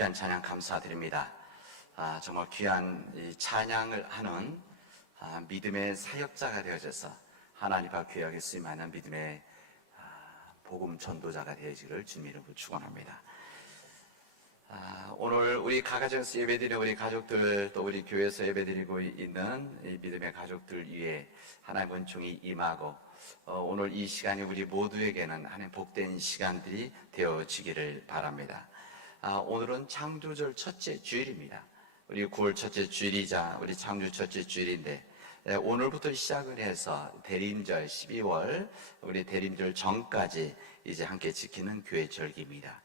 귀한 찬양 감사드립니다. 정말 귀한 이 찬양을 하는 믿음의 사역자가 되어져서 하나님 앞 귀하게 쓰임하는 믿음의 복음 전도자가 되어지기를 주님 이름으로 축원합니다. 오늘 우리 가가정에서 예배드리는 우리 가족들, 또 우리 교회에서 예배드리고 있는 이 믿음의 가족들 위에 하나님의 은총이 임하고 오늘 이 시간이 우리 모두에게는 하나님 복된 시간들이 되어지기를 바랍니다. 오늘은 창조절 첫째 주일입니다. 우리 9월 첫째 주일이자 우리 창조 첫째 주일인데 오늘부터 시작을 해서 대림절 12월 우리 대림절 전까지 이제 함께 지키는 교회 절기입니다.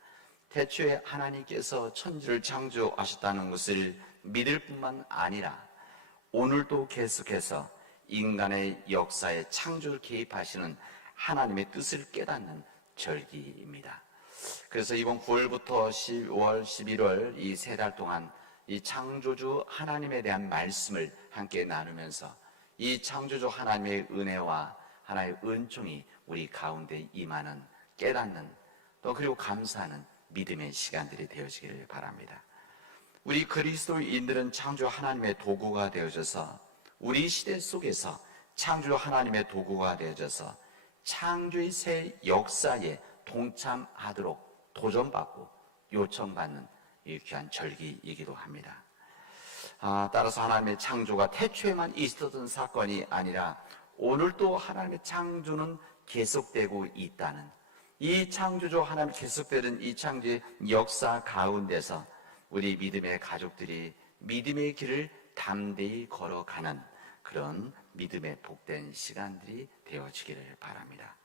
태초에 하나님께서 천지를 창조하셨다는 것을 믿을 뿐만 아니라 오늘도 계속해서 인간의 역사에 창조를 개입하시는 하나님의 뜻을 깨닫는 절기입니다. 그래서 이번 9월부터 10월, 11월 이 세 달 동안 이 창조주 하나님에 대한 말씀을 함께 나누면서 이 창조주 하나님의 은혜와 하나님의 은총이 우리 가운데 임하는, 깨닫는, 또 그리고 감사하는 믿음의 시간들이 되어지기를 바랍니다. 우리 그리스도인들은 창조 하나님의 도구가 되어져서 우리 시대 속에서 창조 하나님의 도구가 되어져서 창조의 새 역사에 동참하도록 도전받고 요청받는 이 귀한 절기이기도 합니다. 따라서 하나님의 창조가 태초에만 있었던 사건이 아니라 오늘도 하나님의 창조는 계속되고 있다는, 이 창조주 하나님 계속되는 이 창조의 역사 가운데서 우리 믿음의 가족들이 믿음의 길을 담대히 걸어가는 그런 믿음의 복된 시간들이 되어지기를 바랍니다.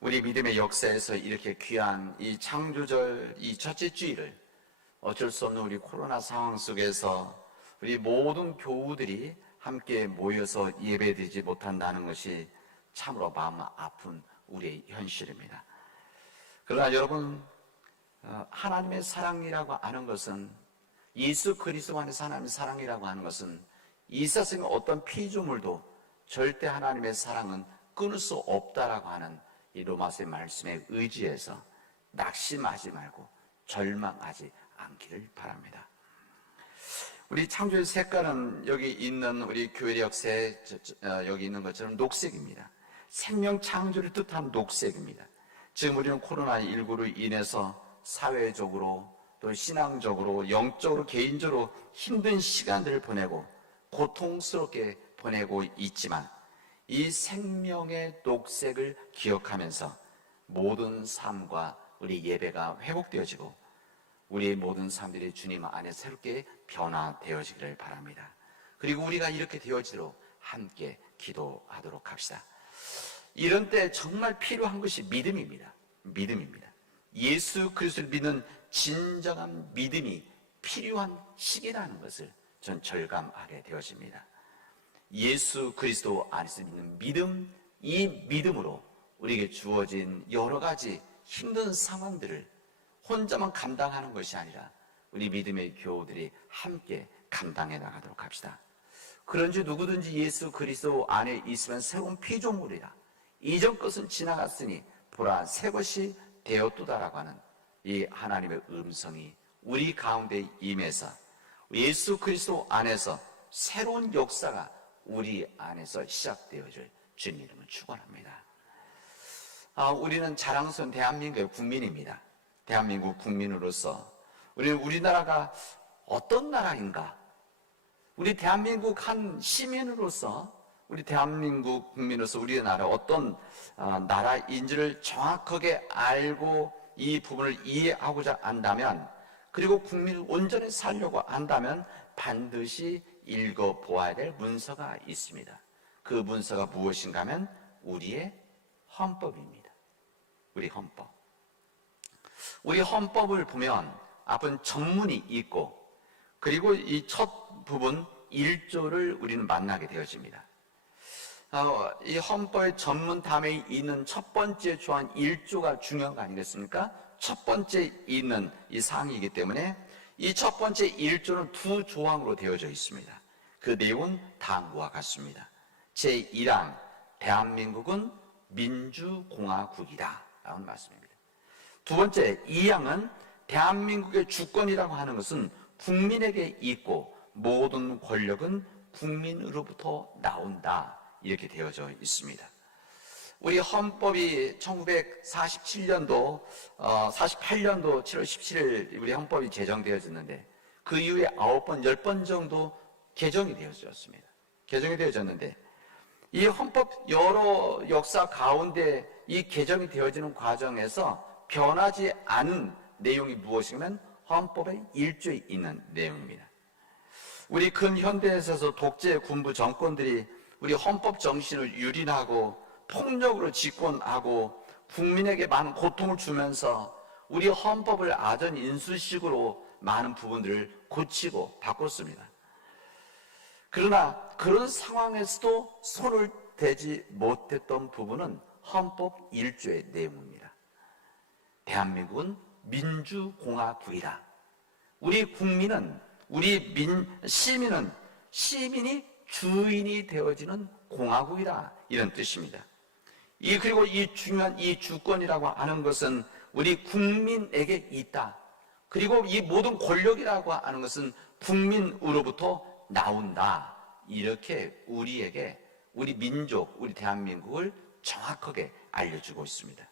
우리 믿음의 역사에서 이렇게 귀한 이 창조절 이 첫째 주일을 어쩔 수 없는 우리 코로나 상황 속에서 우리 모든 교우들이 함께 모여서 예배드리지 못한다는 것이 참으로 마음 아픈 우리의 현실입니다. 그러나 여러분, 하나님의 사랑이라고 하는 것은, 예수 그리스도 안에서 하나님의 사랑이라고 하는 것은 이 세상의 어떤 피조물도 절대 하나님의 사랑은 끊을 수 없다라고 하는 이 로마서의 말씀에 의지해서 낙심하지 말고 절망하지 않기를 바랍니다. 우리 창조의 색깔은 여기 있는 우리 교회력 여기 있는 것처럼 녹색입니다. 생명 창조를 뜻하는 녹색입니다. 지금 우리는 코로나19로 인해서 사회적으로 또 신앙적으로 영적으로 개인적으로 힘든 시간들을 보내고 고통스럽게 보내고 있지만 이 생명의 녹색을 기억하면서 모든 삶과 우리 예배가 회복되어지고 우리의 모든 삶들이 주님 안에 새롭게 변화되어지기를 바랍니다. 그리고 우리가 이렇게 되어지도록 함께 기도하도록 합시다. 이런 때 정말 필요한 것이 믿음입니다. 믿음입니다. 예수 그리스도를 믿는 진정한 믿음이 필요한 시기라는 것을 전 절감하게 되어집니다. 예수 그리스도 안에서 믿는 믿음, 이 믿음으로 우리에게 주어진 여러 가지 힘든 상황들을 혼자만 감당하는 것이 아니라 우리 믿음의 교우들이 함께 감당해 나가도록 합시다. 그런지 누구든지 예수 그리스도 안에 있으면 새로운 피조물이라, 이전 것은 지나갔으니 보라 새 것이 되었도다라고 하는 이 하나님의 음성이 우리 가운데 임해서 예수 그리스도 안에서 새로운 역사가 우리 안에서 시작되어질 주님 이름을 축원합니다. 우리는 자랑스러운 대한민국의 국민입니다. 대한민국 국민으로서 우리는 우리나라가 어떤 나라인가, 우리 대한민국 한 시민으로서 우리 대한민국 국민으로서 우리나라 어떤 나라인지를 정확하게 알고 이 부분을 이해하고자 한다면, 그리고 국민을 온전히 살려고 한다면 반드시 읽어보아야 될 문서가 있습니다. 그 문서가 무엇인가 하면 우리의 헌법입니다. 우리 헌법. 우리 헌법을 보면 앞은 전문이 있고, 그리고 이 첫 부분 1조를 우리는 만나게 되어집니다. 이 헌법의 전문 다음에 있는 첫 번째 조항 1조가 중요한 거 아니겠습니까? 첫 번째 있는 이 사항이기 때문에 이 첫 번째 1조는 두 조항으로 되어져 있습니다. 그 내용은 다음과 같습니다. 제1항, 대한민국은 민주공화국이다 라는 말씀입니다. 두 번째 2항은 대한민국의 주권이라고 하는 것은 국민에게 있고 모든 권력은 국민으로부터 나온다, 이렇게 되어져 있습니다. 우리 헌법이 1947년도 48년도 7월 17일 우리 헌법이 제정되어졌는데 그 이후에 9번, 10번 정도 개정이 되어졌습니다. 개정이 되어졌는데 이 헌법 여러 역사 가운데 이 개정이 되어지는 과정에서 변하지 않은 내용이 무엇이냐면 헌법의 1조에 있는 내용입니다. 우리 근현대에서 독재 군부 정권들이 우리 헌법 정신을 유린하고 폭력으로 집권하고 국민에게 많은 고통을 주면서 우리 헌법을 아전 인수식으로 많은 부분들을 고치고 바꿨습니다. 그러나 그런 상황에서도 손을 대지 못했던 부분은 헌법 1조의 내용입니다. 대한민국은 민주공화국이다. 우리 국민은, 시민이 주인이 되어지는 공화국이다, 이런 뜻입니다. 그리고 이 중요한 이 주권이라고 하는 것은 우리 국민에게 있다. 그리고 이 모든 권력이라고 하는 것은 국민으로부터 나온다. 이렇게 우리에게, 우리 민족, 우리 대한민국을 정확하게 알려주고 있습니다.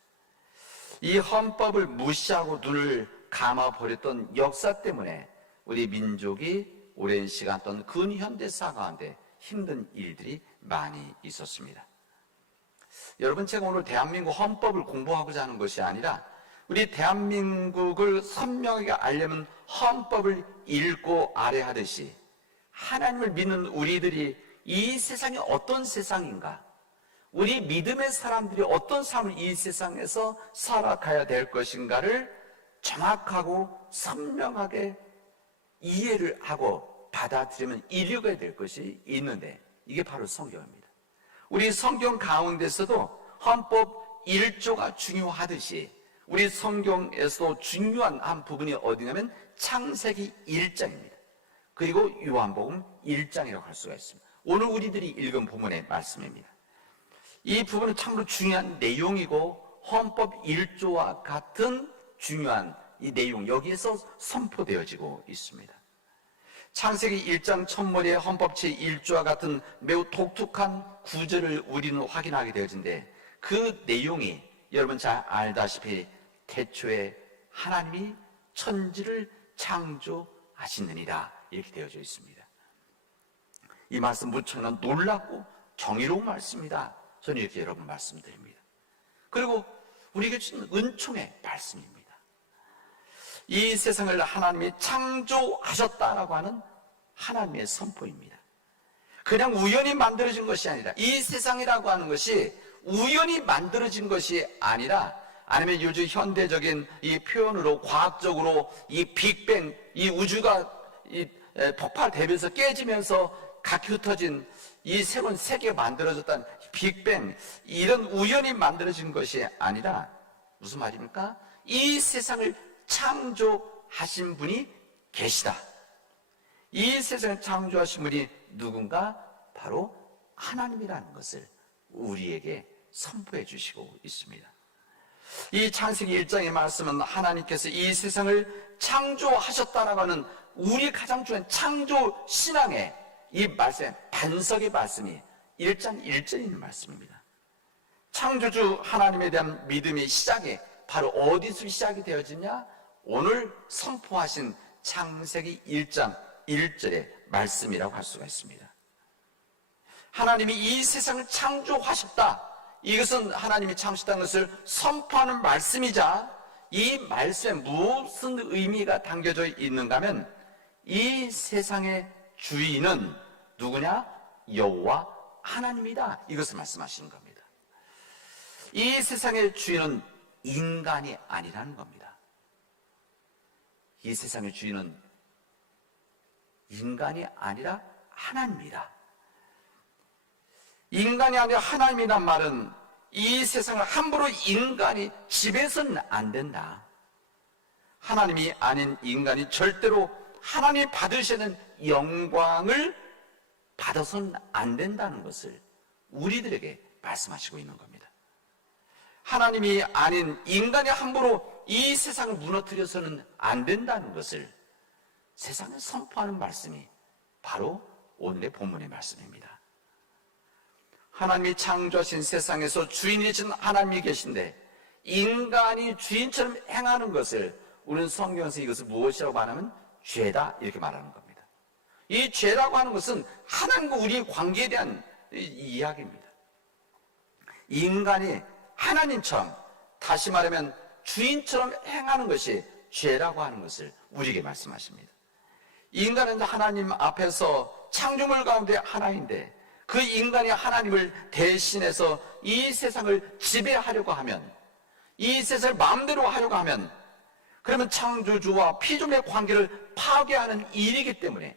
이 헌법을 무시하고 눈을 감아버렸던 역사 때문에 우리 민족이 오랜 시간 동안 근현대사 가운데 힘든 일들이 많이 있었습니다. 여러분, 제가 오늘 대한민국 헌법을 공부하고자 하는 것이 아니라 우리 대한민국을 선명하게 알려면 헌법을 읽고 아뢰 하듯이 하나님을 믿는 우리들이 이 세상이 어떤 세상인가, 우리 믿음의 사람들이 어떤 삶을 이 세상에서 살아가야 될 것인가를 정확하고 선명하게 이해를 하고 받아들이면 읽어야 될 것이 있는데 이게 바로 성경입니다. 우리 성경 가운데서도 헌법 1조가 중요하듯이 우리 성경에서도 중요한 한 부분이 어디냐면 창세기 1장입니다. 그리고 요한복음 1장이라고 할 수가 있습니다. 오늘 우리들이 읽은 본문의 말씀입니다. 이 부분은 참으로 중요한 내용이고 헌법 1조와 같은 중요한 이 내용, 여기에서 선포되어지고 있습니다. 창세기 1장 첫머리에 헌법 제1조와 같은 매우 독특한 구절을 우리는 확인하게 되어진데 그 내용이 여러분 잘 알다시피 태초에 하나님이 천지를 창조하시느니라, 이렇게 되어져 있습니다. 이 말씀 무척이나 놀랍고 정의로운 말씀이다, 저는 이렇게 여러분 말씀드립니다. 그리고 우리에게 주신 은총의 말씀입니다. 이 세상을 하나님이 창조하셨다라고 하는 하나님의 선포입니다. 그냥 우연히 만들어진 것이 아니라, 이 세상이라고 하는 것이 우연히 만들어진 것이 아니라, 아니면 요즘 현대적인 이 표현으로 과학적으로 이 빅뱅, 이 우주가 폭발되면서 깨지면서 각기 흩어진 이 새로운 세계가 만들어졌다는 빅뱅, 이런 우연히 만들어진 것이 아니라 무슨 말입니까? 이 세상을 창조하신 분이 계시다. 이 세상을 창조하신 분이 누군가? 바로 하나님이라는 것을 우리에게 선포해 주시고 있습니다. 이 창세기 1장의 말씀은 하나님께서 이 세상을 창조하셨다라고 하는 우리 가장 중요한 창조 신앙의 이 말씀, 반석의 말씀이 1장 1절에 있는 말씀입니다. 창조주 하나님에 대한 믿음의 시작이 바로 어디서 시작이 되어지냐? 오늘 선포하신 창세기 1장 1절의 말씀이라고 할 수가 있습니다. 하나님이 이 세상을 창조하셨다, 이것은 하나님이 창조했다는 것을 선포하는 말씀이자, 이 말씀에 무슨 의미가 담겨져 있는가 하면 이 세상의 주인은 누구냐? 여호와 하나님이다, 이것을 말씀하시는 겁니다. 이 세상의 주인은 인간이 아니라는 겁니다. 이 세상의 주인은 인간이 아니라 하나님이다. 인간이 아니라 하나님이란 말은 이 세상을 함부로 인간이 지배해서는 안 된다. 하나님이 아닌 인간이 절대로 하나님이 받으시는 영광을 받아서는 안 된다는 것을 우리들에게 말씀하시고 있는 겁니다. 하나님이 아닌 인간이 함부로 이 세상을 무너뜨려서는 안 된다는 것을 세상에 선포하는 말씀이 바로 오늘의 본문의 말씀입니다. 하나님이 창조하신 세상에서 주인이신 하나님이 계신데 인간이 주인처럼 행하는 것을 우리는 성경에서 이것을 무엇이라고 말하면 죄다 이렇게 말하는 겁니다. 이 죄라고 하는 것은 하나님과 우리의 관계에 대한 이야기입니다. 인간이 하나님처럼, 다시 말하면 주인처럼 행하는 것이 죄라고 하는 것을 우리에게 말씀하십니다. 인간은 하나님 앞에서 창조물 가운데 하나인데 그 인간이 하나님을 대신해서 이 세상을 지배하려고 하면, 이 세상을 마음대로 하려고 하면, 그러면 창조주와 피조물의 관계를 파괴하는 일이기 때문에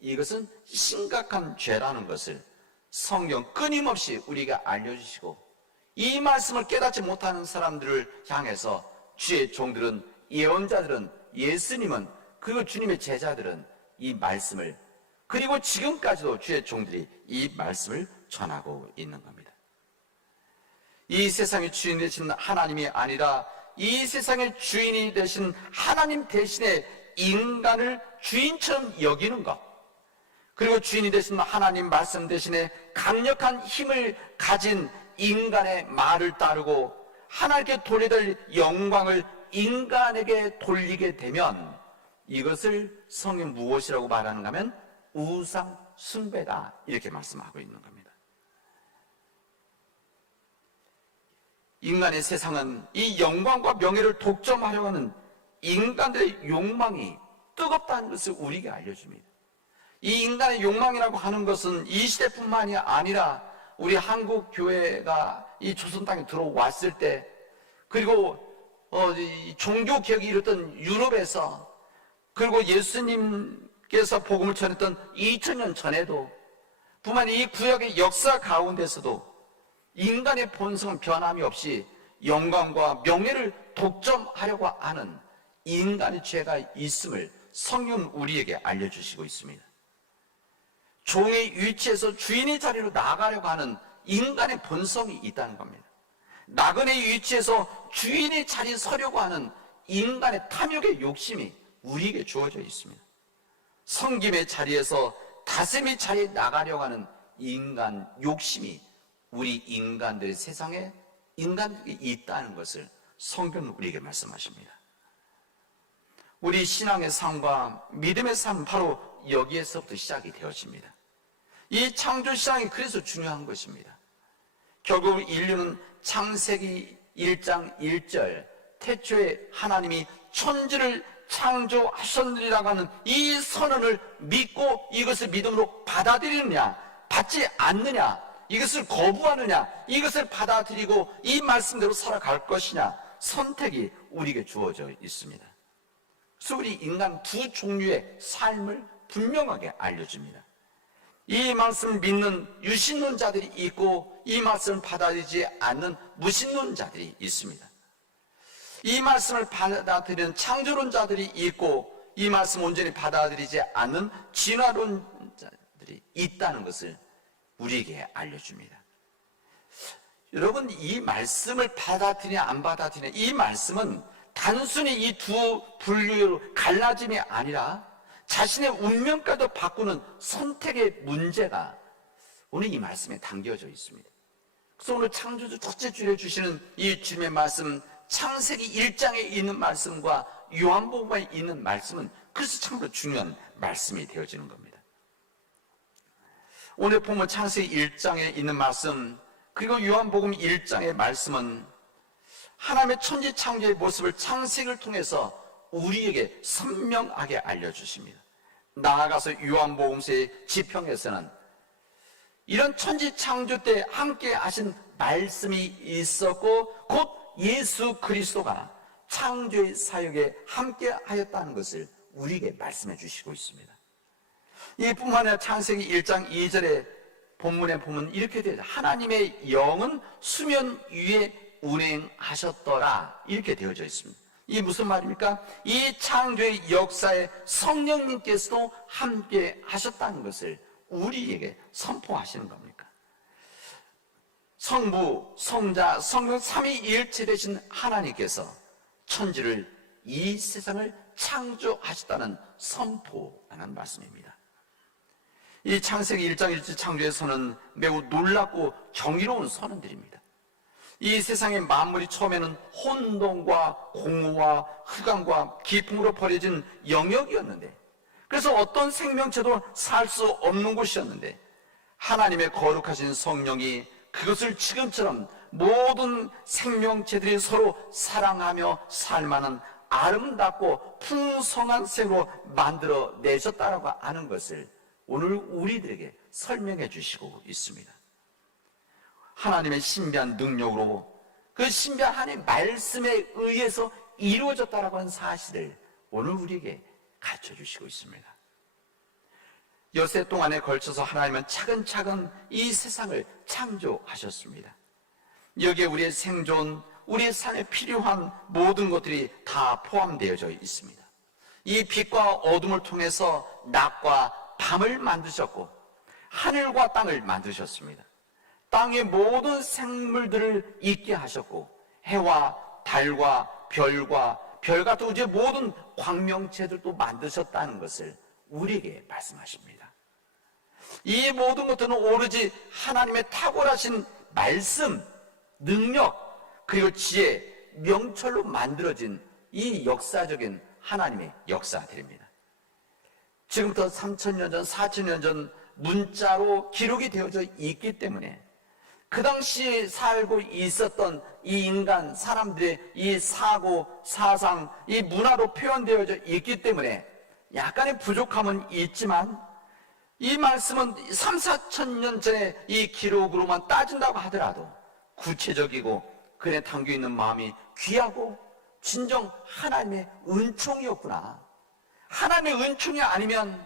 이것은 심각한 죄라는 것을 성경 끊임없이 우리에게 알려주시고, 이 말씀을 깨닫지 못하는 사람들을 향해서 주의 종들은, 예언자들은, 예수님은, 그리고 주님의 제자들은 이 말씀을, 그리고 지금까지도 주의 종들이 이 말씀을 전하고 있는 겁니다. 이 세상의 주인 되신 하나님이 아니라 이 세상의 주인이 되신 하나님 대신에 인간을 주인처럼 여기는 것, 그리고 주인이 되신 하나님 말씀 대신에 강력한 힘을 가진 인간의 말을 따르고 하나님께 돌려야 될 영광을 인간에게 돌리게 되면 이것을 성경 무엇이라고 말하는가 하면 우상 숭배다, 이렇게 말씀하고 있는 겁니다. 인간의 세상은 이 영광과 명예를 독점하려고 하는 인간들의 욕망이 뜨겁다는 것을 우리에게 알려줍니다. 이 인간의 욕망이라고 하는 것은 이 시대뿐만이 아니라 우리 한국 교회가 이 조선 땅에 들어왔을 때, 그리고 종교 개혁이 이뤘던 유럽에서, 그리고 예수님께서 복음을 전했던 2000년 전에도, 뿐만 이 구약의 역사 가운데서도 인간의 본성은 변함이 없이 영광과 명예를 독점하려고 하는 인간의 죄가 있음을 성경은 우리에게 알려주시고 있습니다. 종의 위치에서 주인의 자리로 나아가려고 하는 인간의 본성이 있다는 겁니다. 나그네의 위치에서 주인의 자리에 서려고 하는 인간의 탐욕의 욕심이 우리에게 주어져 있습니다. 섬김의 자리에서 다스림의 자리에 나가려고 하는 인간 욕심이 우리 인간들의 세상에 인간들이 있다는 것을 성경은 우리에게 말씀하십니다. 우리 신앙의 삶과 믿음의 삶은 바로 여기에서부터 시작이 되어집니다. 이 창조 신앙이 그래서 중요한 것입니다. 결국 인류는 창세기 1장 1절 태초에 하나님이 천지를 창조하셨느니라고 하는 이 선언을 믿고 이것을 믿음으로 받아들이느냐, 받지 않느냐, 이것을 거부하느냐, 이것을 받아들이고 이 말씀대로 살아갈 것이냐, 선택이 우리에게 주어져 있습니다. 그래서 우리 인간 두 종류의 삶을 분명하게 알려줍니다. 이 말씀을 믿는 유신론자들이 있고 이 말씀을 받아들이지 않는 무신론자들이 있습니다. 이 말씀을 받아들이는 창조론자들이 있고 이 말씀을 온전히 받아들이지 않는 진화론자들이 있다는 것을 우리에게 알려줍니다. 여러분, 이 말씀을 받아들이냐 안 받아들이냐, 이 말씀은 단순히 이 두 분류로 갈라짐이 아니라 자신의 운명까지도 바꾸는 선택의 문제가 오늘 이 말씀에 담겨져 있습니다. 그래서 오늘 창조주 첫째 주일에 주시는 이 주님의 말씀, 창세기 1장에 있는 말씀과 요한복음에 있는 말씀은 그래서 참으로 중요한 말씀이 되어지는 겁니다. 오늘 보면 창세기 1장에 있는 말씀, 그리고 요한복음 1장의 말씀은 하나님의 천지 창조의 모습을 창세기를 통해서 우리에게 선명하게 알려주십니다. 나아가서 요한복음서의 지평에서는 이런 천지 창조 때 함께 하신 말씀이 있었고 곧 예수 그리스도가 창조의 사역에 함께 하였다는 것을 우리에게 말씀해 주시고 있습니다. 이뿐만 아니라 창세기 1장 2절에 본문에 보면 이렇게 되죠. 하나님의 영은 수면 위에 운행하셨더라, 이렇게 되어져 있습니다. 이게 무슨 말입니까? 이 창조의 역사에 성령님께서도 함께 하셨다는 것을 우리에게 선포하시는 겁니까? 성부, 성자, 성령 삼위일체 되신 하나님께서 천지를, 이 세상을 창조하셨다는 선포라는 말씀입니다. 이 창세기 1장 1절 창조에서는 매우 놀랍고 경이로운 선언들입니다. 이 세상의 만물이 처음에는 혼돈과 공허와 흑암과 기풍으로 버려진 영역이었는데, 그래서 어떤 생명체도 살 수 없는 곳이었는데, 하나님의 거룩하신 성령이 그것을 지금처럼 모든 생명체들이 서로 사랑하며 살만한 아름답고 풍성한 생으로 만들어 내셨다라고 하는 것을 오늘 우리들에게 설명해 주시고 있습니다. 하나님의 신비한 능력으로 그 신비한 하나님의 말씀에 의해서 이루어졌다라고 하는 사실을 오늘 우리에게 가르쳐 주시고 있습니다. 엿새 동안에 걸쳐서 하나님은 차근차근 이 세상을 창조하셨습니다. 여기에 우리의 생존, 우리의 삶에 필요한 모든 것들이 다 포함되어져 있습니다. 이 빛과 어둠을 통해서 낮과 밤을 만드셨고, 하늘과 땅을 만드셨습니다. 땅의 모든 생물들을 있게 하셨고, 해와 달과 별과 별 같은 우주의 모든 광명체들도 만드셨다는 것을 우리에게 말씀하십니다. 이 모든 것들은 오로지 하나님의 탁월하신 말씀, 능력, 그리고 지혜, 명철로 만들어진 이 역사적인 하나님의 역사들입니다. 지금부터 3,000년 전, 4,000년 전 문자로 기록이 되어져 있기 때문에 그 당시에 살고 있었던 이 인간, 사람들의 이 사고, 사상, 이 문화로 표현되어져 있기 때문에 약간의 부족함은 있지만, 이 말씀은 3, 4,000년 전에 이 기록으로만 따진다고 하더라도 구체적이고 그에 담겨있는 마음이 귀하고 진정 하나님의 은총이었구나. 하나님의 은총이 아니면,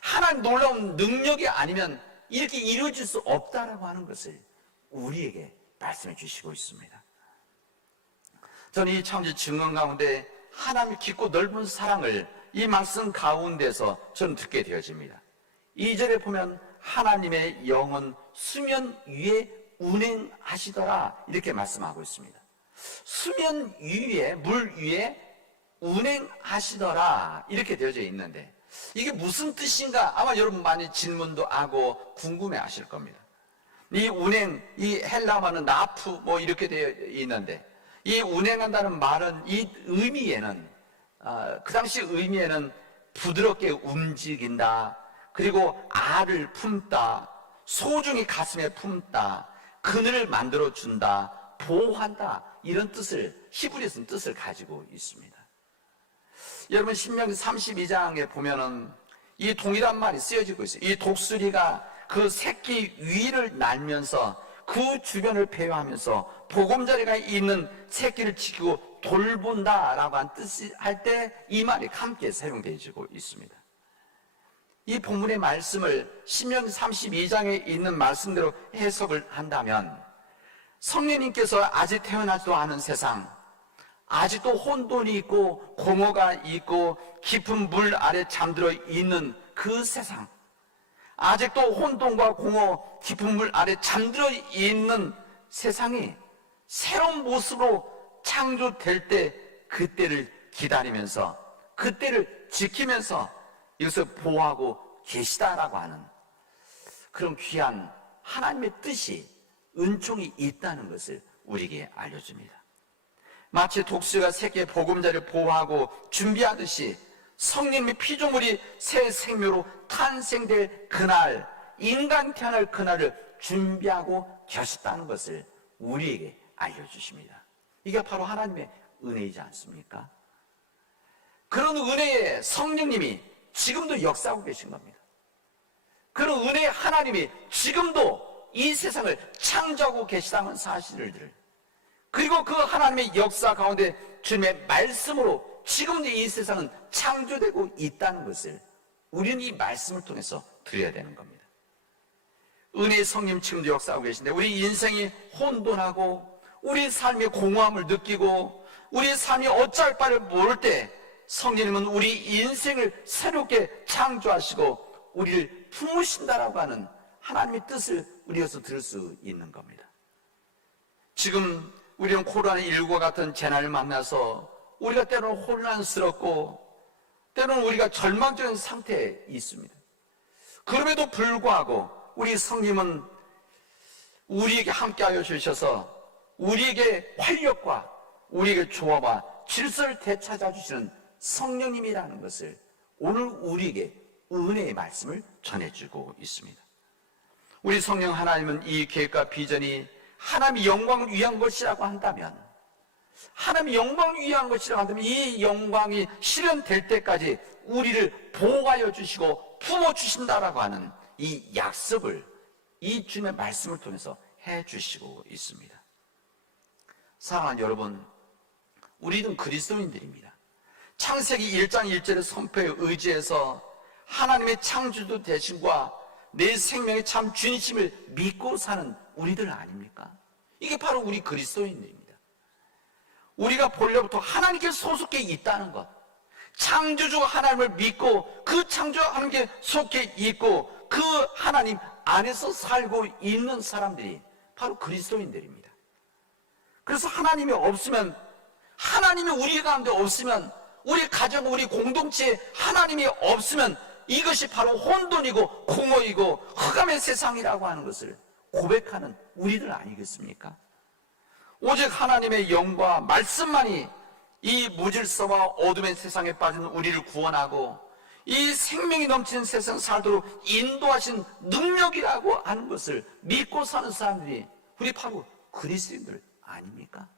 하나님 놀라운 능력이 아니면 이렇게 이루어질 수 없다라고 하는 것을 우리에게 말씀해 주시고 있습니다. 저는 이 창조 증언 가운데 하나님의 깊고 넓은 사랑을 이 말씀 가운데서 저는 듣게 되어집니다. 2절에 보면 하나님의 영은 수면 위에 운행하시더라, 이렇게 말씀하고 있습니다. 수면 위에, 물 위에 운행하시더라, 이렇게 되어져 있는데 이게 무슨 뜻인가? 아마 여러분 많이 질문도 하고 궁금해 하실 겁니다. 이 운행, 이 헬라어는 나프 뭐 이렇게 되어 있는데, 이 운행한다는 말은 이 의미에는 그 당시 의미에는 부드럽게 움직인다, 그리고 알을 품다, 소중히 가슴에 품다, 그늘을 만들어준다, 보호한다, 이런 뜻을, 히브리어 쓴 뜻을 가지고 있습니다. 여러분 신명기 32장에 보면은 이 동일한 말이 쓰여지고 있어요. 이 독수리가 그 새끼 위를 날면서 그 주변을 배회하면서 보금자리가 있는 새끼를 지키고 돌본다라고 한 뜻이 할 때 이 말이 함께 사용되어지고 있습니다. 이 본문의 말씀을 신명기 32장에 있는 말씀대로 해석을 한다면, 성령님께서 아직 태어나지도 않은 세상, 아직도 혼돈이 있고 공허가 있고 깊은 물 아래 잠들어 있는 그 세상, 아직도 혼돈과 공허, 깊은 물 아래 잠들어 있는 세상이 새로운 모습으로 창조될 때, 그때를 기다리면서, 그때를 지키면서 이것을 보호하고 계시다라고 하는 그런 귀한 하나님의 뜻이, 은총이 있다는 것을 우리에게 알려줍니다. 마치 독수리가 새끼의 보금자리를 보호하고 준비하듯이 성령님의 피조물이 새 생명으로 탄생될 그날, 인간 태어날 그날을 준비하고 계셨다는 것을 우리에게 알려주십니다. 이게 바로 하나님의 은혜이지 않습니까? 그런 은혜의 성령님이 지금도 역사하고 계신 겁니다. 그런 은혜의 하나님이 지금도 이 세상을 창조하고 계시다는 사실을, 그리고 그 하나님의 역사 가운데 주님의 말씀으로 지금도 이 세상은 창조되고 있다는 것을 우리는 이 말씀을 통해서 드려야 되는 겁니다. 은혜의 성령 지금도 역사하고 계신데, 우리 인생이 혼돈하고 우리 삶의 공허함을 느끼고 우리 삶이 어찌할 바를 모를 때 성령님은 우리 인생을 새롭게 창조하시고 우리를 품으신다라고 하는 하나님의 뜻을 우리에서 들을 수 있는 겁니다. 지금 우리는 코로나19와 같은 재난을 만나서 우리가 때로는 혼란스럽고 때로는 우리가 절망적인 상태에 있습니다. 그럼에도 불구하고 우리 성님은 우리에게 함께하여 주셔서 우리에게 활력과 우리에게 조화와 질서를 되찾아 주시는 성령님이라는 것을 오늘 우리에게 은혜의 말씀을 전해주고 있습니다. 우리 성령 하나님은 이 계획과 비전이 하나님의 영광을 위한 것이라고 한다면, 하나님의 영광을 위한 것이라고 한다면 이 영광이 실현될 때까지 우리를 보호하여 주시고 품어주신다라고 하는 이 약속을 이 주님의 말씀을 통해서 해주시고 있습니다. 사랑하는 여러분, 우리는 그리스도인들입니다. 창세기 1장 1절의 선포에 의지해서 하나님의 창조주 되심과 내 생명의 참 주님심을 믿고 사는 우리들 아닙니까? 이게 바로 우리 그리스도인들입니다. 우리가 본래부터 하나님께 소속해 있다는 것, 창조주 하나님을 믿고 그 창조 하나님께 속해 있고 그 하나님 안에서 살고 있는 사람들이 바로 그리스도인들입니다. 그래서 하나님이 없으면, 하나님이 우리 가운데 없으면, 우리 가정, 우리 공동체에 하나님이 없으면 이것이 바로 혼돈이고 공허이고 흑암의 세상이라고 하는 것을 고백하는 우리들 아니겠습니까? 오직 하나님의 영과 말씀만이 이 무질서와 어둠의 세상에 빠진 우리를 구원하고 이 생명이 넘치는 세상 살도록 인도하신 능력이라고 하는 것을 믿고 사는 사람들이 우리 바로 그리스도인들 아닙니까?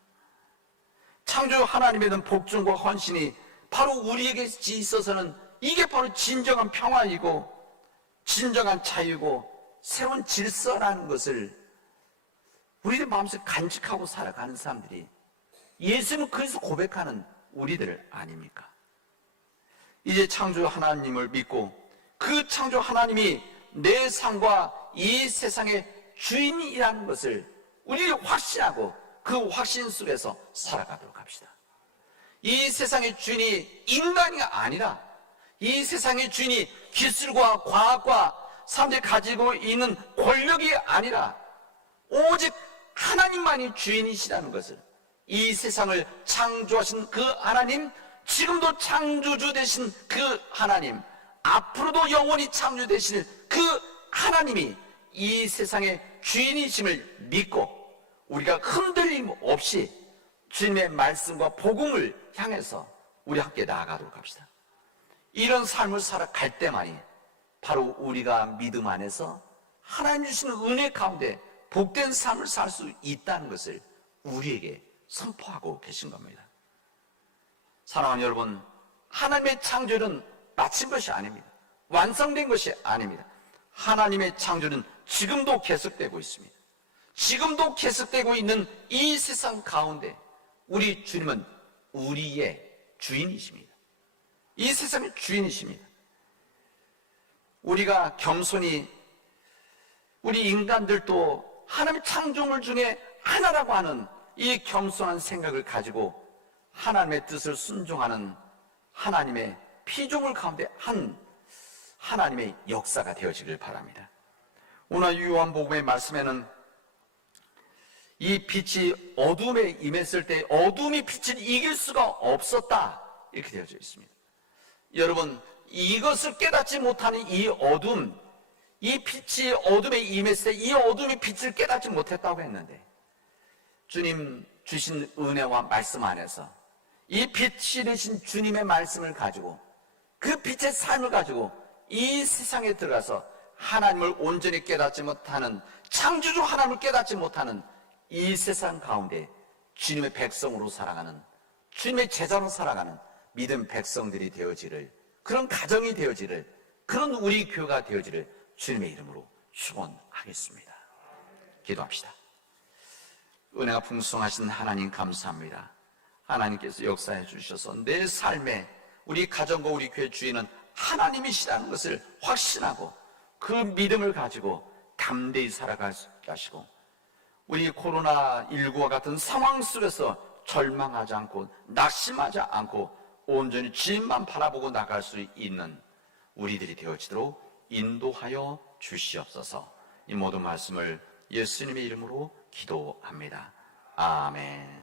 창조 하나님에 대한 복종과 헌신이 바로 우리에게 있어서는 이게 바로 진정한 평화이고 진정한 자유고 새로운 질서라는 것을 우리들 마음속에 간직하고 살아가는 사람들이 예수님은 그래서 고백하는 우리들 아닙니까? 이제 창조 하나님을 믿고 그 창조 하나님이 내 삶과 이 세상의 주인이라는 것을 우리 확신하고 그 확신 속에서 살아가도록 합시다. 이 세상의 주인이 인간이 아니라 이 세상의 주인이 기술과 과학과 사람들이 가지고 있는 권력이 아니라 오직 하나님만이 주인이시라는 것을, 이 세상을 창조하신 그 하나님, 지금도 창조주 되신 그 하나님, 앞으로도 영원히 창조되실 그 하나님이 이 세상의 주인이심을 믿고 우리가 흔들림 없이 주님의 말씀과 복음을 향해서 우리 함께 나아가도록 합시다. 이런 삶을 살아갈 때만이 바로 우리가 믿음 안에서 하나님 주시는 은혜 가운데 복된 삶을 살 수 있다는 것을 우리에게 선포하고 계신 겁니다. 사랑하는 여러분, 하나님의 창조는 마친 것이 아닙니다. 완성된 것이 아닙니다. 하나님의 창조는 지금도 계속되고 있습니다. 지금도 계속되고 있는 이 세상 가운데 우리 주님은 우리의 주인이십니다. 이 세상의 주인이십니다. 우리가 겸손히, 우리 인간들도 하나님의 창조물 중에 하나라고 하는 이 겸손한 생각을 가지고 하나님의 뜻을 순종하는 하나님의 피조물 가운데 한 하나님의 역사가 되어지길 바랍니다. 오늘 요한복음의 말씀에는 이 빛이 어둠에 임했을 때 어둠이 빛을 이길 수가 없었다, 이렇게 되어져 있습니다. 여러분, 이것을 깨닫지 못하는 이 어둠, 이 빛이 어둠에 임했을 때 이 어둠이 빛을 깨닫지 못했다고 했는데, 주님 주신 은혜와 말씀 안에서 이 빛이 되신 주님의 말씀을 가지고 그 빛의 삶을 가지고 이 세상에 들어가서 하나님을 온전히 깨닫지 못하는, 창조주 하나님을 깨닫지 못하는 이 세상 가운데 주님의 백성으로 살아가는, 주님의 제자로 살아가는 믿음 백성들이 되어지를, 그런 가정이 되어지를, 그런 우리 교회가 되어지를 주님의 이름으로 축원하겠습니다. 기도합시다. 은혜가 풍성하신 하나님 감사합니다. 하나님께서 역사해 주셔서 내 삶에 우리 가정과 우리 교회 주인은 하나님이시라는 것을 확신하고 그 믿음을 가지고 담대히 살아가게 하시고, 우리 코로나19와 같은 상황 속에서 절망하지 않고 낙심하지 않고 온전히 주님만 바라보고 나갈 수 있는 우리들이 되어지도록 인도하여 주시옵소서. 이 모든 말씀을 예수님의 이름으로 기도합니다. 아멘.